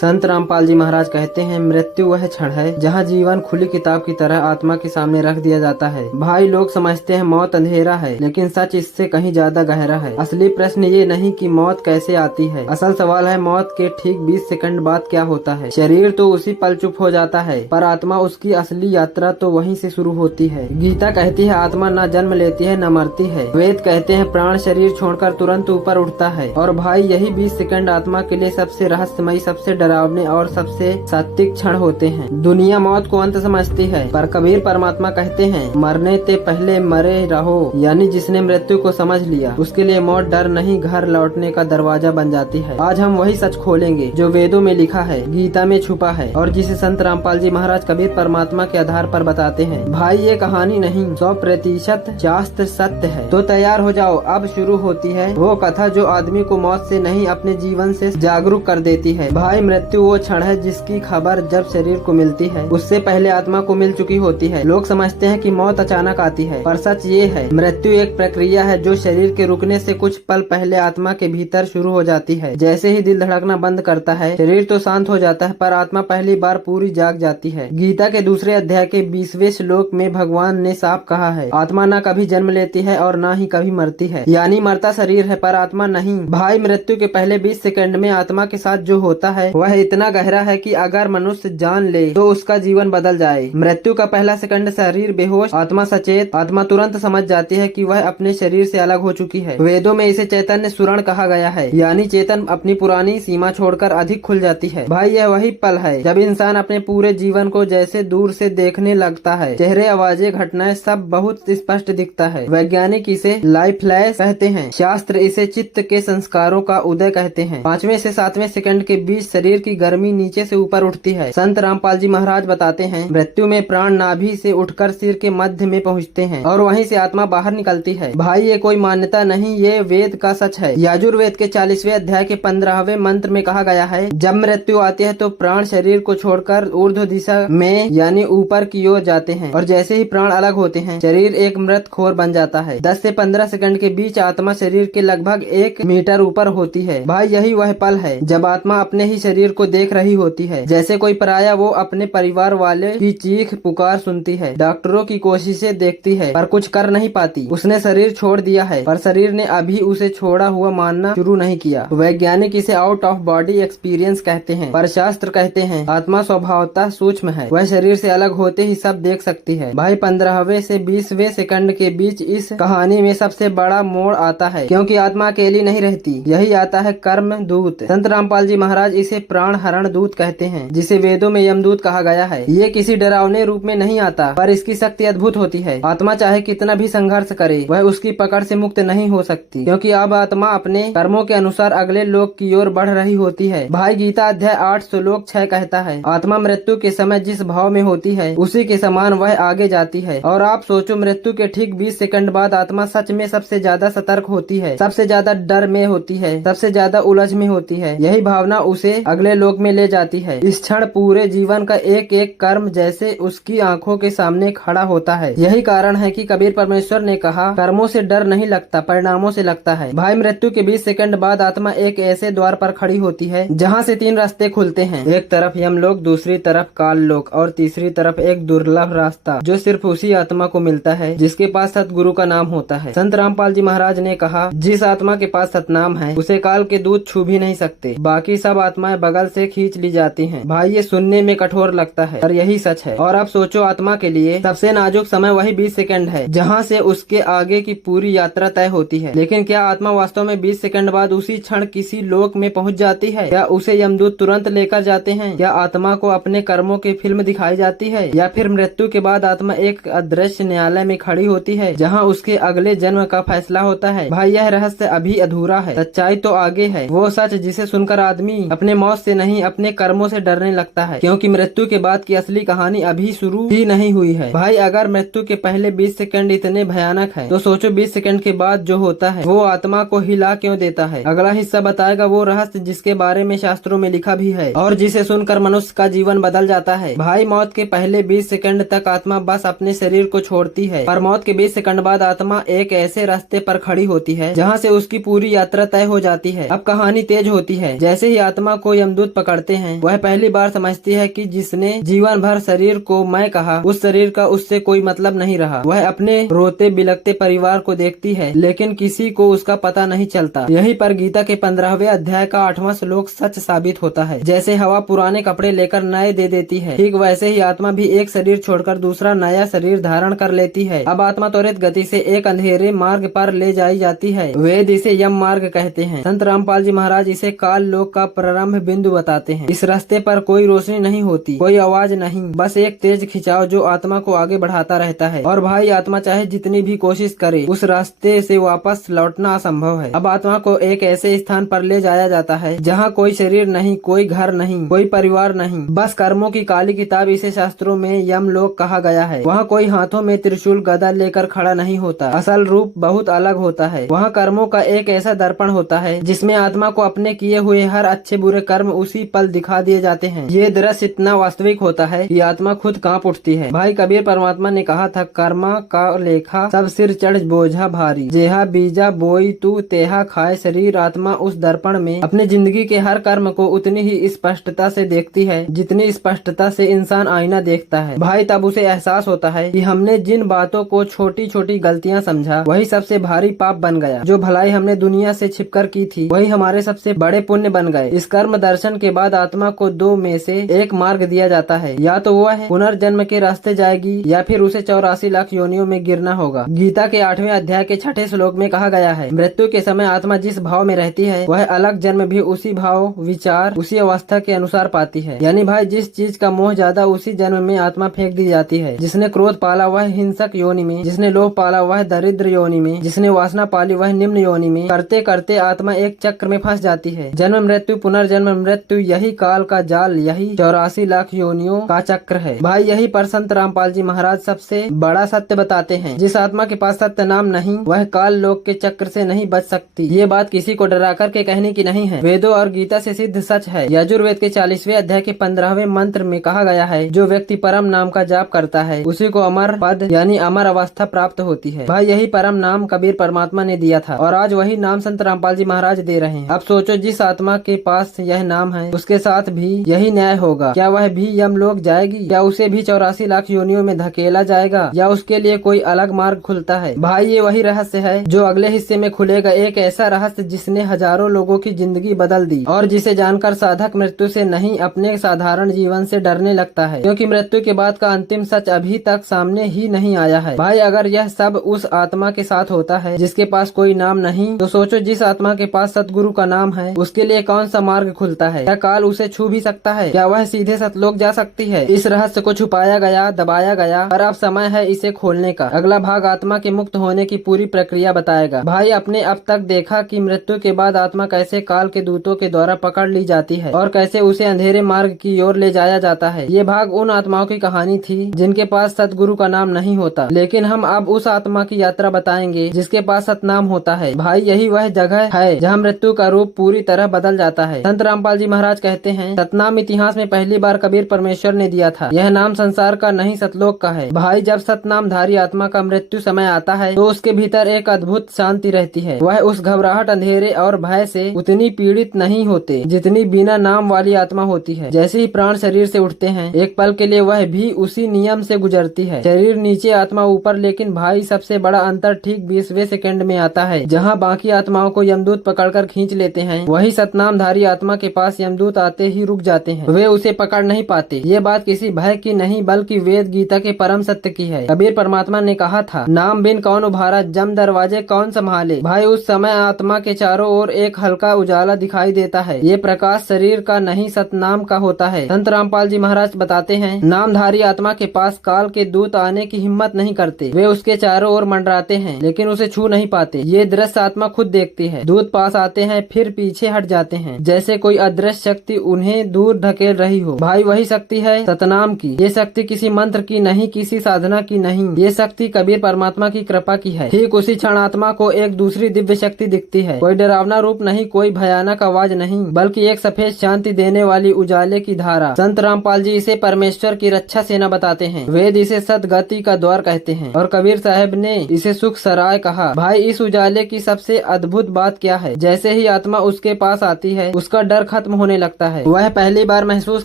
संत रामपाल जी महाराज कहते हैं, मृत्यु वह क्षण है जहाँ जीवन खुली किताब की तरह आत्मा के सामने रख दिया जाता है। भाई, लोग समझते हैं मौत अंधेरा है, लेकिन सच इससे कहीं ज्यादा गहरा है। असली प्रश्न ये नहीं कि मौत कैसे आती है, असल सवाल है मौत के ठीक 20 सेकंड बाद क्या होता है। शरीर तो उसी पल चुप हो जाता है, पर आत्मा, उसकी असली यात्रा तो वहीं से शुरू होती है। गीता कहती है आत्मा न जन्म लेती है न मरती है। वेद कहते हैं प्राण शरीर छोड़कर तुरंत ऊपर उठता है। और भाई, यही 20 सेकंड आत्मा के लिए सबसे रहस्यमयी, सबसे डरावने और सबसे सात्विक क्षण होते हैं। दुनिया मौत को अंत समझती है, पर कबीर परमात्मा कहते हैं मरने ते पहले मरे रहो। यानी जिसने मृत्यु को समझ लिया, उसके लिए मौत डर नहीं, घर लौटने का दरवाजा बन जाती है। आज हम वही सच खोलेंगे जो वेदों में लिखा है, गीता में छुपा है, और जिसे संत रामपाल जी महाराज कबीर परमात्मा के आधार पर बताते हैं। भाई, ये कहानी नहीं, 100% शास्त्र सत्य है। तो तैयार हो जाओ, अब शुरू होती है वो कथा जो आदमी को मौत से नहीं, अपने जीवन से जागरूक कर देती है। भाई, मृत्यु वो क्षण है जिसकी खबर जब शरीर को मिलती है, उससे पहले आत्मा को मिल चुकी होती है। लोग समझते हैं कि मौत अचानक आती है, पर सच ये है मृत्यु एक प्रक्रिया है जो शरीर के रुकने से कुछ पल पहले आत्मा के भीतर शुरू हो जाती है। जैसे ही दिल धड़कना बंद करता है, शरीर तो शांत हो जाता है, पर आत्मा पहली बार पूरी जाग जाती है। गीता के दूसरे अध्याय के 20वें श्लोक में भगवान ने साफ कहा है, आत्मा न कभी जन्म लेती है और न ही कभी मरती है। यानी मरता शरीर है पर आत्मा नहीं। भाई, मृत्यु के पहले 20 सेकंड में आत्मा के साथ जो होता है वह इतना गहरा है कि अगर मनुष्य जान ले तो उसका जीवन बदल जाए। मृत्यु का पहला सेकंड शरीर बेहोश, आत्मा सचेत। आत्मा तुरंत समझ जाती है कि वह अपने शरीर से अलग हो चुकी है। वेदों में इसे चैतन्य सुरण कहा गया है, यानी चेतन अपनी पुरानी सीमा छोड़कर अधिक खुल जाती है। भाई, यह वही पल है जब इंसान अपने पूरे जीवन को जैसे दूर से देखने लगता है। चेहरे, आवाजें, घटनाएं सब बहुत स्पष्ट दिखता है। वैज्ञानिक इसे लाइफ फ्लैश कहते हैं, शास्त्र इसे चित्त के संस्कारों का उदय कहते हैं। 5वें से 7वें सेकंड के बीच शरीर की गर्मी नीचे से ऊपर उठती है। संत रामपाल जी महाराज बताते हैं, मृत्यु में प्राण नाभि से उठकर सिर के मध्य में पहुंचते हैं और वहीं से आत्मा बाहर निकलती है। भाई, ये कोई मान्यता नहीं, ये वेद का सच है। यजुर्वेद के 40वें अध्याय के 15वें मंत्र में कहा गया है, जब मृत्यु आती है तो प्राण शरीर को छोड़कर ऊर्ध्व दिशा में यानी ऊपर की ओर जाते हैं, और जैसे ही प्राण अलग होते हैं, शरीर एक मृत खोर बन जाता है। 10 से 15 सेकंड के बीच आत्मा शरीर के लगभग 1 मीटर ऊपर होती है। भाई, यही वह पल है जब आत्मा अपने ही शरीर को देख रही होती है, जैसे कोई पराया। वो अपने परिवार वाले की चीख पुकार सुनती है, डॉक्टरों की कोशिशें देखती है, पर कुछ कर नहीं पाती। उसने शरीर छोड़ दिया है, पर शरीर ने अभी उसे छोड़ा हुआ मानना शुरू नहीं किया। वैज्ञानिक इसे आउट ऑफ बॉडी एक्सपीरियंस कहते हैं, पर शास्त्र कहते हैं आत्मा स्वभावतः सूक्ष्म है, वह शरीर से अलग होते ही सब देख सकती है। भाई, 15वें से 20वें सेकंड के बीच इस कहानी में सबसे बड़ा मोड़ आता है, क्योंकि आत्मा अकेली नहीं रहती। यही आता है कर्म दूत। संत रामपाल जी महाराज इसे प्राण हरण दूत कहते हैं, जिसे वेदों में यमदूत कहा गया है। ये किसी डरावने रूप में नहीं आता, पर इसकी शक्ति अद्भुत होती है। आत्मा चाहे कितना भी संघर्ष करे, वह उसकी पकड़ से मुक्त नहीं हो सकती, क्योंकि अब आत्मा अपने कर्मों के अनुसार अगले लोक की ओर बढ़ रही होती है। भाई, गीता अध्याय 8 श्लोक 6 कहता है, आत्मा मृत्यु के समय जिस भाव में होती है उसी के समान वह आगे जाती है। और आप सोचो, मृत्यु के ठीक 20 सेकंड बाद आत्मा सच में सबसे ज्यादा सतर्क होती है, सबसे ज्यादा डर में होती है, सबसे ज्यादा उलझ में होती है। यही भावना उसे अगले लोक में ले जाती है। इस क्षण पूरे जीवन का एक एक कर्म जैसे उसकी आंखों के सामने खड़ा होता है। यही कारण है कि कबीर परमेश्वर ने कहा, कर्मों से डर नहीं लगता, परिणामों से लगता है। भाई, मृत्यु के 20 सेकंड बाद आत्मा एक ऐसे द्वार पर खड़ी होती है जहाँ से 3 रास्ते खुलते हैं। एक तरफ यमलोक, दूसरी तरफ काल लोक, और तीसरी तरफ एक दुर्लभ रास्ता जो सिर्फ उसी आत्मा को मिलता है जिसके पास सतगुरु का नाम होता है। संत रामपाल जी महाराज ने कहा, जिस आत्मा के पास सतनाम है उसे काल के दूत छू भी नहीं सकते, बाकी सब आत्माएं बगल से खींच ली जाती हैं। भाई, ये सुनने में कठोर लगता है, पर यही सच है। और अब सोचो, आत्मा के लिए सबसे नाजुक समय वही 20 सेकंड है, जहाँ से उसके आगे की पूरी यात्रा तय होती है। लेकिन क्या आत्मा वास्तव में 20 सेकंड बाद उसी क्षण किसी लोक में पहुँच जाती है? या उसे यमदूत तुरंत लेकर जाते हैं? या आत्मा को अपने कर्मों की फिल्म दिखाई जाती है? या फिर मृत्यु के बाद आत्मा एक अदृश्य न्यायालय में खड़ी होती है जहाँ उसके अगले जन्म का फैसला होता है? भाई, यह रहस्य अभी अधूरा है, सच्चाई तो आगे है। वो सच जिसे सुनकर आदमी अपने मौत से नहीं, अपने कर्मों से डरने लगता है, क्योंकि मृत्यु के बाद की असली कहानी अभी शुरू ही नहीं हुई है। भाई, अगर मृत्यु के पहले 20 सेकंड इतने भयानक है, तो सोचो 20 सेकंड के बाद जो होता है वो आत्मा को हिला क्यों देता है। अगला हिस्सा बताएगा वो रहस्य जिसके बारे में शास्त्रों में लिखा भी है और जिसे सुनकर मनुष्य का जीवन बदल जाता है। भाई, मौत के पहले 20 सेकंड तक आत्मा बस अपने शरीर को छोड़ती है, पर मौत के 20 सेकंड बाद आत्मा एक ऐसे रास्ते पर खड़ी होती है जहाँ से उसकी पूरी यात्रा तय हो जाती है। अब कहानी तेज होती है। जैसे ही आत्मा को यमदूत पकड़ते हैं, वह पहली बार समझती है कि जिसने जीवन भर शरीर को मैं कहा, उस शरीर का उससे कोई मतलब नहीं रहा। वह अपने रोते बिलखते परिवार को देखती है, लेकिन किसी को उसका पता नहीं चलता। यहीं पर गीता के 15वें अध्याय का 8वां श्लोक सच साबित होता है। जैसे हवा पुराने कपड़े लेकर नए दे देती है, ठीक वैसे ही आत्मा भी एक शरीर छोड़कर दूसरा नया शरीर धारण कर लेती है। अब आत्मा त्वरित गति से एक अंधेरे मार्ग पर ले जाई जाती है। वेद इसे यम मार्ग कहते हैं। संत रामपाल जी महाराज इसे काल लोक का प्रारंभ बिंदु बताते हैं। इस रास्ते पर कोई रोशनी नहीं होती, कोई आवाज नहीं, बस एक तेज खिंचाव जो आत्मा को आगे बढ़ाता रहता है। और भाई आत्मा चाहे जितनी भी कोशिश करे, उस रास्ते से वापस लौटना असंभव है। अब आत्मा को एक ऐसे स्थान पर ले जाया जाता है जहाँ कोई शरीर नहीं, कोई घर नहीं, कोई परिवार नहीं, बस कर्मों की काली किताब। इसे शास्त्रों में यमलोक कहा गया है। वहाँ कोई हाथों में त्रिशूल गदा लेकर खड़ा नहीं होता, असल रूप बहुत अलग होता है। वहाँ कर्मों का एक ऐसा दर्पण होता है जिसमें आत्मा को अपने किए हुए हर अच्छे बुरे कर्म उसी पल दिखा दिए जाते हैं। ये दृश्य इतना वास्तविक होता है कि आत्मा खुद कांप उठती है। भाई कबीर परमात्मा ने कहा था, कर्मा का लेखा सब सिर चढ़ बोझा भारी, जेहा बीजा बोई तू तेहा खाए शरीर। आत्मा उस दर्पण में अपने जिंदगी के हर कर्म को उतनी ही स्पष्टता से देखती है जितनी स्पष्टता से इंसान आईना देखता है। भाई तब उसे एहसास होता है कि हमने जिन बातों को छोटी छोटी गलतियां समझा, वही सबसे भारी पाप बन गया। जो भलाई हमने दुनिया से छिपकर की थी, वही हमारे सबसे बड़े पुण्य बन गए। इस कर्म दर्शन के बाद आत्मा को दो में से एक मार्ग दिया जाता है, या तो वह पुनर्जन्म के रास्ते जाएगी या फिर उसे 84 लाख योनियों में गिरना होगा। गीता के 8वें अध्याय के 6ठे श्लोक में कहा गया है, मृत्यु के समय आत्मा जिस भाव में रहती है, वह अलग जन्म भी उसी भाव विचार उसी अवस्था के अनुसार पाती है। यानी भाई जिस चीज का मोह ज्यादा, उसी जन्म में आत्मा फेंक दी जाती है। जिसने क्रोध पाला वह हिंसक योनि में, जिसने लोभ पाला वह दरिद्र योनि में, जिसने वासना पाली वह निम्न योनि में। करते करते आत्मा एक चक्र में फंस जाती है। जन्म मृत्यु पुनर्जन्म मृत्यु, यही काल का जाल, यही 84 लाख योनियों का चक्र है। भाई यही पर संत रामपाल जी महाराज सबसे बड़ा सत्य बताते हैं। जिस आत्मा के पास सत्य नाम नहीं, वह काल लोक के चक्र से नहीं बच सकती। ये बात किसी को डरा करके कहने की नहीं है, वेदों और गीता से सिद्ध सच है। यजुर्वेद के 40वें अध्याय के 15वें मंत्र में कहा गया है, जो व्यक्ति परम नाम का जाप करता है उसी को अमर पद यानी अमर अवस्था प्राप्त होती है। भाई यही परम नाम कबीर परमात्मा ने दिया था और आज वही नाम संत रामपाल जी महाराज दे रहे हैं। अब सोचो, जिस आत्मा के पास यह नाम है उसके साथ भी यही न्याय होगा। क्या वह भी यमलोक जाएगी? क्या उसे भी 84 लाख योनियों में धकेला जाएगा या उसके लिए कोई अलग मार्ग खुलता है? भाई ये वही रहस्य है जो अगले हिस्से में खुलेगा। एक ऐसा रहस्य जिसने हजारों लोगों की जिंदगी बदल दी और जिसे जानकर साधक मृत्यु से नहीं अपने साधारण जीवन से डरने लगता है, क्योंकि मृत्यु के बाद का अंतिम सच अभी तक सामने ही नहीं आया है। भाई अगर यह सब उस आत्मा के साथ होता है जिसके पास कोई नाम नहीं, तो सोचो जिस आत्मा के पास सतगुरु का नाम है उसके लिए कौन सा मार्ग खुलता है? क्या काल उसे छू भी सकता है? क्या वह सीधे सतलोक जा सकती है? इस रहस्य को छुपाया गया, दबाया गया, पर अब समय है इसे खोलने का। अगला भाग आत्मा के मुक्त होने की पूरी प्रक्रिया बताएगा। भाई अपने अब तक देखा कि मृत्यु के बाद आत्मा कैसे काल के दूतों के द्वारा पकड़ ली जाती है और कैसे उसे अंधेरे मार्ग की ओर ले जाया जाता है। ये भाग उन आत्माओं की कहानी थी जिनके पास सतगुरु का नाम नहीं होता, लेकिन हम अब उस आत्मा की यात्रा बताएंगे जिसके पास सतनाम होता है। भाई यही वह जगह है जहाँ मृत्यु का रूप पूरी तरह बदल जाता है। संत रामपाल जी महाराज कहते हैं, सतनाम इतिहास में पहली बार कबीर परमेश्वर ने दिया था। यह नाम संसार का नहीं सतलोक का है। भाई जब सतनामधारी आत्मा का मृत्यु समय आता है तो उसके भीतर एक अद्भुत शांति रहती है। वह उस घबराहट, अंधेरे और भय से उतनी पीड़ित नहीं होते जितनी बिना नाम वाली आत्मा होती है। जैसे ही प्राण शरीर से उठते हैं, एक पल के लिए वह भी उसी नियम से गुजरती है। शरीर नीचे, आत्मा ऊपर। लेकिन भाई सबसे बड़ा अंतर ठीक 20वें सेकंड में आता है। जहाँ बाकी आत्माओं को यमदूत पकड़कर खींच लेते हैं, वही सतनामधारी आत्मा के पास यमदूत आते ही रुक जाते हैं। वे उसे पकड़ नहीं पाते। ये बात किसी भय की नहीं बल्कि वेद गीता के परम सत्य की है। कबीर परमात्मा ने कहा था, नाम बिन कौन उभारा, जम दरवाजे कौन संभाले। भाई उस समय आत्मा के चारों ओर एक हल्का उजाला दिखाई देता है। ये प्रकाश शरीर का नहीं सतनाम का होता है। संत रामपाल जी महाराज बताते हैं, नामधारी आत्मा के पास काल के दूत आने की हिम्मत नहीं करते। वे उसके चारों ओर मंडराते हैं लेकिन उसे छू नहीं पाते। ये दृश्य आत्मा खुद देखती है। दूत पास आते हैं फिर पीछे हट जाते हैं, जैसे कोई अदृश्य शक्ति उन्हें दूर धकेल रही हो। भाई वही शक्ति है सतनाम की। ये शक्ति किसी मंत्र की नहीं, किसी साधना की नहीं, ये शक्ति कबीर परमात्मा की कृपा की है। ठीक उसी क्षण आत्मा को एक दूसरी दिव्य शक्ति दिखती है। कोई डरावना रूप नहीं, कोई भयानक आवाज नहीं, बल्कि एक सफेद शांति देने वाली उजाले की धारा। संत रामपाल जी इसे परमेश्वर की रक्षा सेना बताते हैं। वेद इसे सदगति का द्वार कहते हैं और कबीर साहब ने इसे सुख सराय कहा। भाई इस उजाले की सबसे अद्भुत बात क्या है? जैसे ही आत्मा उसके पास आती है, उसका डर खत्म खत्म होने लगता है। वह पहली बार महसूस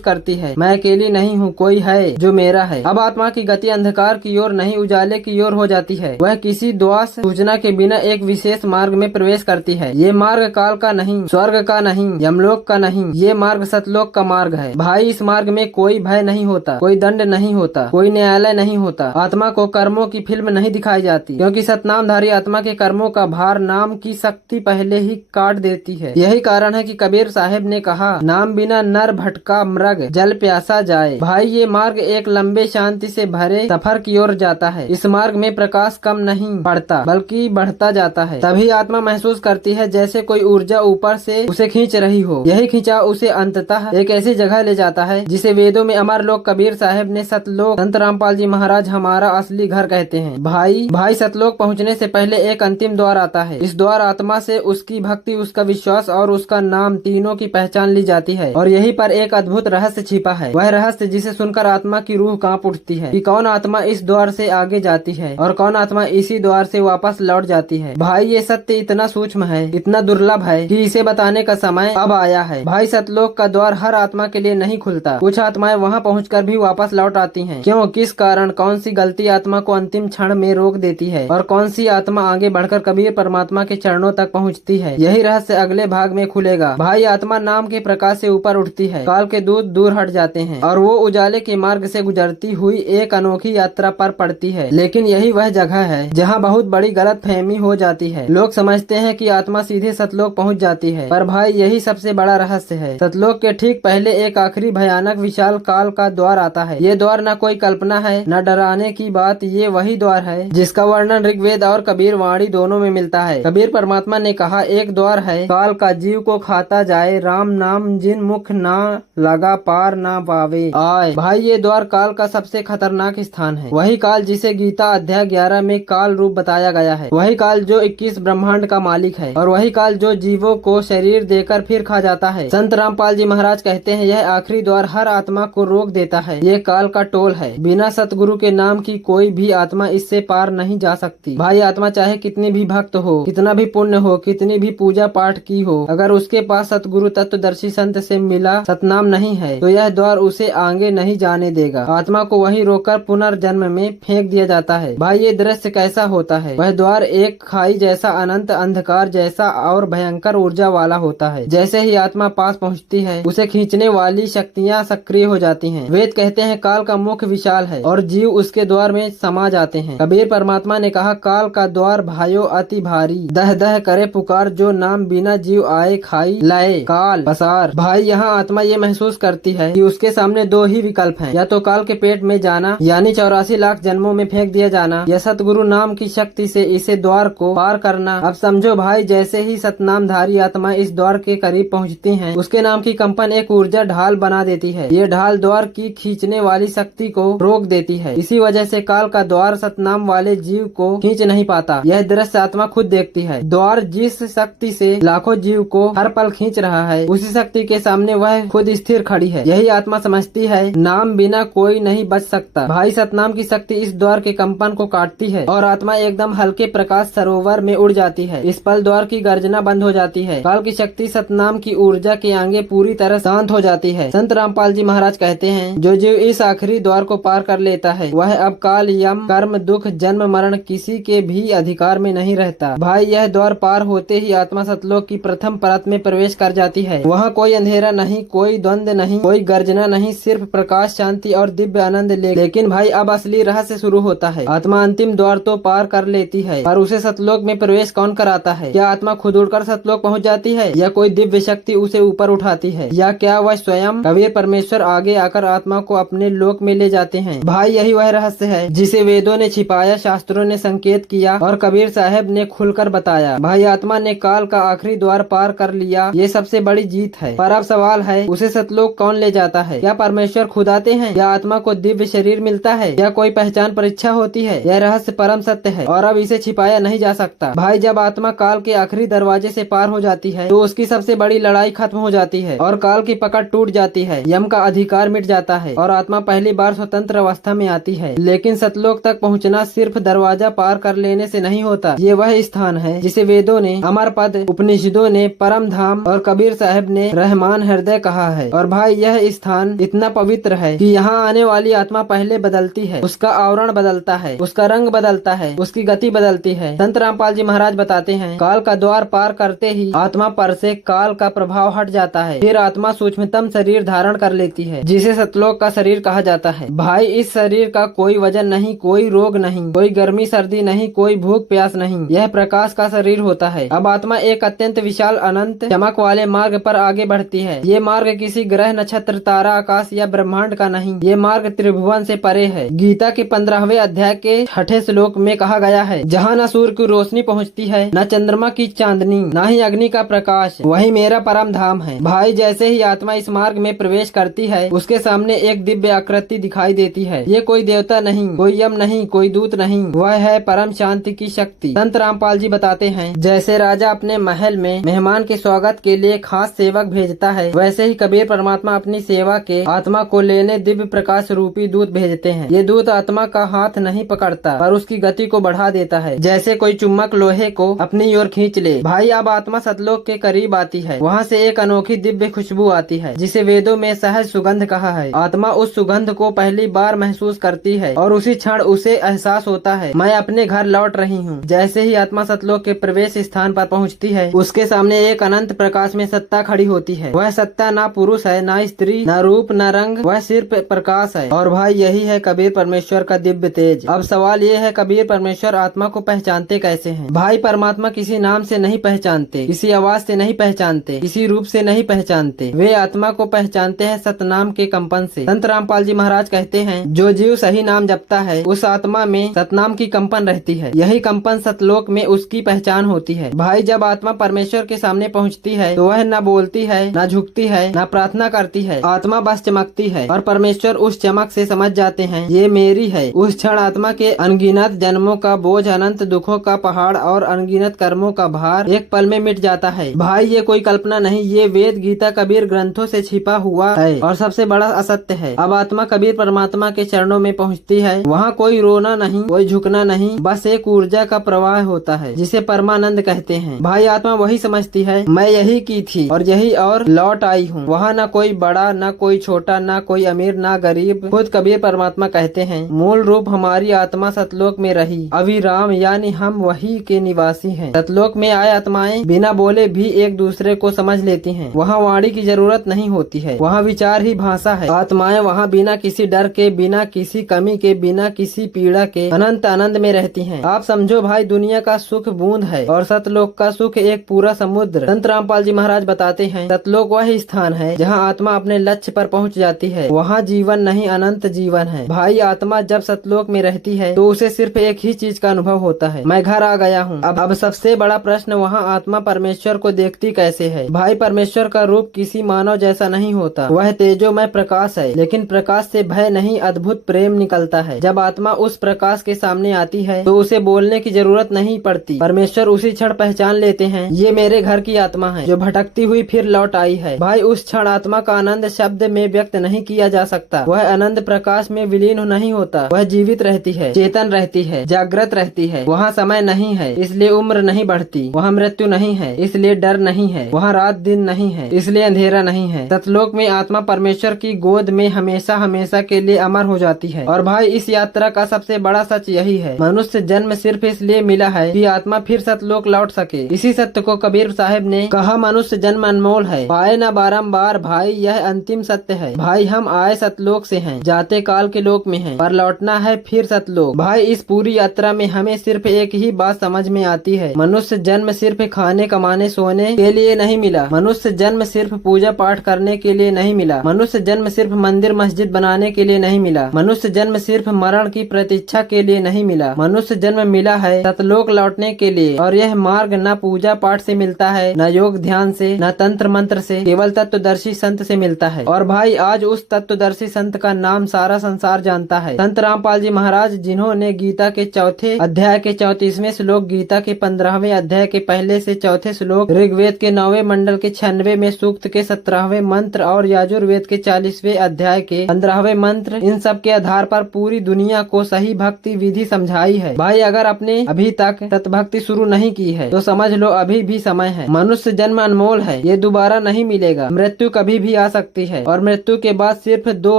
करती है, मैं अकेली नहीं हूँ, कोई है जो मेरा है। अब आत्मा की गति अंधकार की ओर नहीं, उजाले की ओर हो जाती है। वह किसी द्वार सूचना के बिना एक विशेष मार्ग में प्रवेश करती है। ये मार्ग काल का नहीं, स्वर्ग का नहीं, यमलोक का नहीं, ये मार्ग सतलोक का मार्ग है। भाई, इस मार्ग में कोई भय नहीं होता, कोई दंड नहीं होता, कोई न्यायालय नहीं होता। आत्मा को कर्मों की फिल्म नहीं दिखाई जाती, क्योंकि सतनामधारी आत्मा के कर्मों का भार नाम की शक्ति पहले ही काट देती है। यही कारण है कि कबीर साहब ने कहा, नाम बिना नर भटका मृग जल प्यासा जाए। भाई, ये मार्ग एक लंबे शांति से भरे सफर की ओर जाता है। इस मार्ग में प्रकाश कम नहीं पड़ता, बल्कि बढ़ता जाता है। तभी आत्मा महसूस करती है जैसे कोई ऊर्जा ऊपर से उसे खींच रही हो। यही खिंचाव उसे अंततः एक ऐसी जगह ले जाता है जिसे वेदों में अमर लोक कबीर साहब ने सतलोक, संत रामपाल जी महाराज हमारा असली घर कहते हैं। भाई, सतलोक पहुँचने से पहले एक अंतिम द्वार आता है। इस द्वार आत्मा से उसकी भक्ति, उसका विश्वास और उसका नाम तीनों की पहचान ली जाती है। और यहीं पर एक अद्भुत रहस्य छिपा है। वह रहस्य जिसे सुनकर आत्मा की रूह कांप उठती है कि कौन आत्मा इस द्वार से आगे जाती है और कौन आत्मा इसी द्वार से वापस लौट जाती है। भाई, ये सत्य इतना सूक्ष्म है, इतना दुर्लभ है कि इसे बताने का समय अब आया है। भाई, सतलोक का द्वार हर आत्मा के लिए नहीं खुलता। कुछ आत्माएं वहां पहुंचकर भी वापस लौट आती हैं। क्यों, किस कारण, कौन सी गलती आत्मा को अंतिम क्षण में रोक देती है और कौन सी आत्मा आगे बढ़कर कबीर परमात्मा के चरणों तक पहुंचती है, यही रहस्य अगले भाग में खुलेगा। भाई, आत्मा नाम के प्रकाश से ऊपर उठती है, काल के दूत दूर हट जाते हैं और वो उजाले के मार्ग से गुजरती हुई एक अनोखी यात्रा पर पड़ती है। लेकिन यही वह जगह है जहाँ बहुत बड़ी गलतफहमी हो जाती है। लोग समझते हैं कि आत्मा सीधे सतलोक पहुँच जाती है, पर भाई यही सबसे बड़ा रहस्य है। सतलोक के ठीक पहले एक आखिरी भयानक विशाल काल का द्वार आता है। ये द्वार न कोई कल्पना है, न डराने की बात, ये वही द्वार है जिसका वर्णन ऋग्वेद और कबीर वाणी दोनों में मिलता है। कबीर परमात्मा ने कहा, एक द्वार है काल का, जीव को खाता जाए, राम नाम जिन मुख ना लगा पार ना पावे आए। भाई, ये द्वार काल का सबसे खतरनाक स्थान है। वही काल जिसे गीता अध्याय 11 में काल रूप बताया गया है। वही काल जो 21 ब्रह्मांड का मालिक है और वही काल जो जीवों को शरीर देकर फिर खा जाता है। संत रामपाल जी महाराज कहते हैं, यह आखिरी द्वार हर आत्मा को रोक देता है। ये काल का टोल है। बिना सतगुरु के नाम की कोई भी आत्मा इससे पार नहीं जा सकती। भाई, आत्मा चाहे कितनी भी भक्त हो, कितना भी पुण्य हो, कितनी भी पूजा पाठ की हो, अगर उसके पास सतगुरु तत्वदर्शी संत से मिला सतनाम नहीं है तो यह द्वार उसे आगे नहीं जाने देगा। आत्मा को वहीं रोककर पुनर्जन्म में फेंक दिया जाता है। भाई, ये दृश्य कैसा होता है? वह द्वार एक खाई जैसा, अनंत अंधकार जैसा और भयंकर ऊर्जा वाला होता है। जैसे ही आत्मा पास पहुंचती है, उसे खींचने वाली शक्तियां सक्रिय हो जाती हैं। वेद कहते हैं काल का मुख विशाल है और जीव उसके द्वार में समा जाते हैं। कबीर परमात्मा ने कहा, काल का द्वार भाइयो अति भारी, दह दह करे पुकार, जो नाम बिना जीव आए खाई लाए काल पसार। भाई, यहाँ आत्मा ये महसूस करती है कि उसके सामने दो ही विकल्प हैं, या तो काल के पेट में जाना यानी 84 लाख जन्मों में फेंक दिया जाना, या सतगुरु नाम की शक्ति से इसे द्वार को पार करना। अब समझो भाई, जैसे ही सतनामधारी आत्मा इस द्वार के करीब पहुँचती है, उसके नाम की कंपन एक ऊर्जा ढाल बना देती है। ये ढाल द्वार की खींचने वाली शक्ति को रोक देती है। इसी वजह से काल का द्वार सतनाम वाले जीव को खींच नहीं पाता। यह दृश्य आत्मा खुद देखती है। द्वार जिस शक्ति से लाखों जीव को हर पल खींच रहा है, उसी शक्ति के सामने वह खुद स्थिर खड़ी है। यही आत्मा समझती है, नाम बिना कोई नहीं बच सकता। भाई, सतनाम की शक्ति इस द्वार के कंपन को काटती है और आत्मा एकदम हल्के प्रकाश सरोवर में उड़ जाती है। इस पल द्वार की गर्जना बंद हो जाती है। काल की शक्ति सतनाम की ऊर्जा के आगे पूरी तरह शांत हो जाती है। संत रामपाल जी महाराज कहते हैं, जो जीव इस आखिरी द्वार को पार कर लेता है, वह अब काल, यम, कर्म, दुख, जन्म मरण किसी के भी अधिकार में नहीं रहता। भाई, यह द्वार पार होते ही आत्मा सतलोक की प्रथम परत में प्रवेश कर जाती है। वहाँ कोई अंधेरा नहीं, कोई द्वंद नहीं, कोई गर्जना नहीं, सिर्फ प्रकाश, शांति और दिव्य आनंद। लेकिन भाई, अब असली रहस्य शुरू होता है। आत्मा अंतिम द्वार तो पार कर लेती है, पर उसे सतलोक में प्रवेश कौन कराता है? क्या आत्मा खुद उड़कर सतलोक पहुँच जाती है, या कोई दिव्य शक्ति उसे ऊपर उठाती है, या क्या वह स्वयं कबीर परमेश्वर आगे आकर आत्मा को अपने लोक में ले जाते हैं? भाई, यही वह रहस्य है जिसे वेदों ने छिपाया, शास्त्रों ने संकेत किया और कबीर साहब ने खुलकर बताया। भाई, आत्मा ने काल का आखिरी द्वार पार कर लिया, ये सबसे बड़ी जीत है। पर अब सवाल है, उसे सतलोक कौन ले जाता है? क्या परमेश्वर खुद आते हैं, या आत्मा को दिव्य शरीर मिलता है, या कोई पहचान परीक्षा होती है? यह रहस्य परम सत्य है और अब इसे छिपाया नहीं जा सकता। भाई, जब आत्मा काल के आखिरी दरवाजे से पार हो जाती है, तो उसकी सबसे बड़ी लड़ाई खत्म हो जाती है और काल की पकड़ टूट जाती है। यम का अधिकार मिट जाता है और आत्मा पहली बार स्वतंत्र अवस्था में आती है। लेकिन सतलोक तक पहुँचना सिर्फ दरवाजा पार कर लेने से नहीं होता। ये वह स्थान है जिसे वेदों ने, अमर पद, उपनिषदों ने परम धाम और कबीर साहब साहब ने रहमान हृदय कहा है। और भाई यह स्थान इतना पवित्र है कि यहाँ आने वाली आत्मा पहले बदलती है, उसका आवरण बदलता है, उसका रंग बदलता है, उसकी गति बदलती है। संत रामपाल जी महाराज बताते हैं, काल का द्वार पार करते ही आत्मा पर से काल का प्रभाव हट जाता है। फिर आत्मा सूक्ष्मतम शरीर धारण कर लेती है, जिसे सतलोक का शरीर कहा जाता है। भाई इस शरीर का कोई वजन नहीं, कोई रोग नहीं, कोई गर्मी सर्दी नहीं, कोई भूख प्यास नहीं, यह प्रकाश का शरीर होता है। अब आत्मा एक अत्यंत विशाल अनंत चमक वाले मार्ग पर आगे बढ़ती है। ये मार्ग किसी ग्रह नक्षत्र तारा आकाश या ब्रह्मांड का नहीं, ये मार्ग त्रिभुवन से परे है। गीता के 15वें अध्याय के 6ठे श्लोक में कहा गया है, जहाँ न सूर्य की रोशनी पहुँचती है, न चंद्रमा की चांदनी, न ही अग्नि का प्रकाश, वही मेरा परम धाम है। भाई जैसे ही आत्मा इस मार्ग में प्रवेश करती है, उसके सामने एक दिव्य आकृति दिखाई देती है। ये कोई देवता नहीं, कोई यम नहीं, कोई दूत नहीं, वह है परम शांति की शक्ति। संत रामपाल जी बताते हैं, जैसे राजा अपने महल में मेहमान के स्वागत के लिए खास सेवक भेजता है, वैसे ही कबीर परमात्मा अपनी सेवा के आत्मा को लेने दिव्य प्रकाश रूपी दूत भेजते हैं। ये दूत आत्मा का हाथ नहीं पकड़ता, पर उसकी गति को बढ़ा देता है, जैसे कोई चुम्बक लोहे को अपनी ओर खींच ले। भाई अब आत्मा सतलोक के करीब आती है, वहाँ से एक अनोखी दिव्य खुशबू आती है, जिसे वेदों में सहज सुगंध कहा है। आत्मा उस सुगंध को पहली बार महसूस करती है और उसी क्षण उसे एहसास होता है, मैं अपने घर लौट रही हूँ। जैसे ही आत्मा सतलोक के प्रवेश स्थान पर पहुँचती है, उसके सामने एक अनंत प्रकाश में सत्ता खड़ी होती है। वह सत्ता ना पुरुष है, ना स्त्री, ना रूप, ना रंग, वह सिर्फ प्रकाश है। और भाई यही है कबीर परमेश्वर का दिव्य तेज। अब सवाल ये है, कबीर परमेश्वर आत्मा को पहचानते कैसे हैं? भाई परमात्मा किसी नाम से नहीं पहचानते, किसी आवाज से नहीं पहचानते, किसी रूप से नहीं पहचानते, वे आत्मा को पहचानते हैं सतनाम के कंपन से। संत रामपाल जी महाराज कहते हैं, जो जीव सही नाम जपता है, उस आत्मा में सतनाम की कंपन रहती है। यही कंपन सतलोक में उसकी पहचान होती है। भाई जब आत्मा परमेश्वर के सामने पहुँचती है, तो वह न बोलती है, न झुकती है, न प्रार्थना करती है, आत्मा बस चमकती है और परमेश्वर उस चमक से समझ जाते हैं, ये मेरी है। उस क्षण आत्मा के अनगिनत जन्मों का बोझ, अनंत दुखों का पहाड़ और अनगिनत कर्मों का भार एक पल में मिट जाता है। भाई ये कोई कल्पना नहीं, ये वेद गीता कबीर ग्रंथों से छिपा हुआ है और सबसे बड़ा असत्य है। अब आत्मा कबीर परमात्मा के चरणों में पहुँचती है, वहाँ कोई रोना नहीं, कोई झुकना नहीं, बस एक ऊर्जा का प्रवाह होता है, जिसे परमानंद कहते हैं। भाई आत्मा वही समझती है, मैं यही की थी और यही और लौट आई हूँ। वहाँ न कोई बड़ा, न कोई छोटा, न कोई अमीर, न गरीब। खुद कबीर परमात्मा कहते हैं, मूल रूप हमारी आत्मा सतलोक में रही, अविराम, यानी हम वही के निवासी हैं। सतलोक में आए आत्माएं बिना बोले भी एक दूसरे को समझ लेती हैं। वहाँ वाणी की जरूरत नहीं होती है, वहाँ विचार ही भाषा है। आत्माएं वहाँ बिना किसी डर के, बिना किसी कमी के, बिना किसी पीड़ा के अनंत आनंद में रहती हैं। आप समझो भाई, दुनिया का सुख बूंद है और सतलोक का सुख एक पूरा समुद्र। संत रामपाल जी महाराज बताते हैं, सतलोक वह स्थान है जहाँ आत्मा अपने लक्ष्य पर पहुँच जाती है। वहाँ जीवन नहीं, अनंत जीवन है। भाई आत्मा जब सतलोक में रहती है, तो उसे सिर्फ एक ही चीज का अनुभव होता है, मैं घर आ गया हूँ। अब सबसे बड़ा प्रश्न, वहाँ आत्मा परमेश्वर को देखती कैसे है? भाई परमेश्वर का रूप किसी मानव जैसा नहीं होता, वह तेजोमय प्रकाश है, लेकिन प्रकाश से भय नहीं, अद्भुत प्रेम निकलता है। जब आत्मा उस प्रकाश के सामने आती है, तो उसे बोलने की जरूरत नहीं पड़ती, परमेश्वर उसी क्षण पहचान लेते हैं, ये मेरे घर की आत्मा है, जो भटकती हुई फिर लौट आई है। भाई उस क्षण आत्मा का आनंद शब्द में व्यक्त नहीं किया जा सकता। वह आनंद प्रकाश में विलीन नहीं होता, वह जीवित रहती है, चेतन रहती है, जागृत रहती है। वहाँ समय नहीं है, इसलिए उम्र नहीं बढ़ती। वहाँ मृत्यु नहीं है, इसलिए डर नहीं है। वहाँ रात दिन नहीं है, इसलिए अंधेरा नहीं है। सतलोक में आत्मा परमेश्वर की गोद में हमेशा हमेशा के लिए अमर हो जाती है। और भाई इस यात्रा का सबसे बड़ा सच यही है, मनुष्य जन्म सिर्फ इसलिए मिला है कि आत्मा फिर सतलोक लौट सके। इसी सत्य को कबीर साहब ने कहा, मनुष्य जन्म अनमोल है, पाए न बारंबार, भाई यह अंतिम सत्य है। भाई हम आए सतलोक से हैं, जाते काल के लोक में हैं, पर लौटना है फिर सतलोक। भाई इस पूरी यात्रा में हमें सिर्फ एक ही बात समझ में आती है, मनुष्य जन्म सिर्फ खाने कमाने सोने के लिए नहीं मिला, मनुष्य जन्म सिर्फ पूजा पाठ करने के लिए नहीं मिला, मनुष्य जन्म सिर्फ मंदिर मस्जिद बनाने के लिए नहीं मिला, मनुष्य जन्म सिर्फ मरण की प्रतीक्षा के लिए नहीं मिला। मनुष्य जन्म मिला है सतलोक लौटने के लिए, और यह मार्ग न पूजा पाठ से मिलता है, न योग ध्यान से, न तंत्र मंत्र से, केवल तत्वदर्शी संत से मिलता है। और भाई आज उस तत्वदर्शी संत का नाम सारा संसार जानता है, संत रामपाल जी महाराज, जिन्होंने गीता के चौथे अध्याय के 34वें श्लोक, गीता के 15वें अध्याय के पहले से चौथे श्लोक, ऋग्वेद के 9वें मंडल के 96वें सूक्त के 17वें मंत्र और याजुर्वेद के 40वें अध्याय के 15वें मंत्र, इन सब के आधार पर पूरी दुनिया को सही भक्ति विधि समझाई है। भाई अगर आपने अभी तक सतभक्ति शुरू नहीं की है, तो समझ लो अभी भी समय है। मनुष्य जन्म अनमोल है, ये दोबारा नहीं मिलेगा। मृत्यु कभी भी आ सकती है और मृत्यु के बाद सिर्फ दो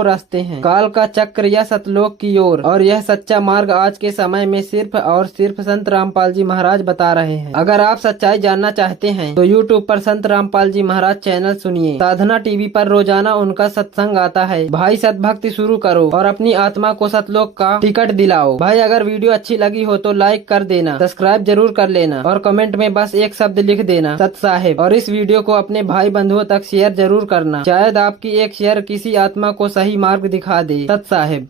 रास्ते हैं, काल का चक्र या सतलोक की ओर। और यह सच्चा मार्ग आज के समय में सिर्फ और सिर्फ संत रामपाल जी महाराज बता रहे हैं। अगर आप सच्चाई जानना चाहते हैं तो YouTube पर संत रामपाल जी महाराज चैनल सुनिए। साधना टीवी पर रोजाना उनका सत्संग आता है। भाई सतभक्ति शुरू करो और अपनी आत्मा को सतलोक का टिकट दिलाओ। भाई अगर वीडियो अच्छी लगी हो तो लाइक कर देना, सब्सक्राइब जरूर कर लेना और कमेंट में बस एक शब्द लिख देना, सत साहेब। और इस वीडियो को अपने भाई बंधुओं तक शेयर जरूर करना, शायद आपकी एक शेयर किसी आत्मा को सही मार्ग दिखा दे। सत साहेब।